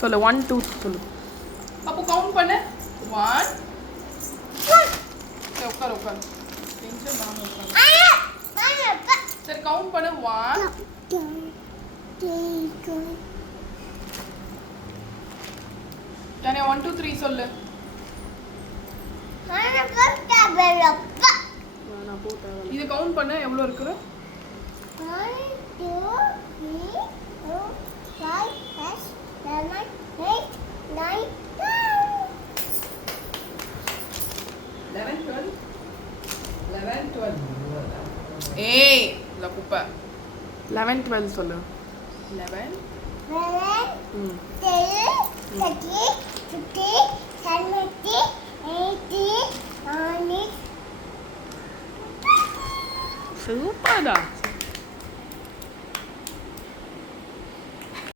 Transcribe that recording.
சொல்லு 1 2 சொல்லு. அப்போ கவுண்ட் பண்ணு. 1 சரி உட்காரு டென்ஷன் பண்ணாம உட்காரு. சரி கவுண்ட் பண்ணு. 1 தானே 1 2 3 சொல்லு. இது கவுண்ட் பண்ண எவ்வளோ இருக்குது? 1 2 3 4 5 6 7 8 9 11 12 ஏய் இல்ல குப்பை. 11 12 சொல்லு. 11 12 13 14 15 16 18 19 சூப்பர்டா.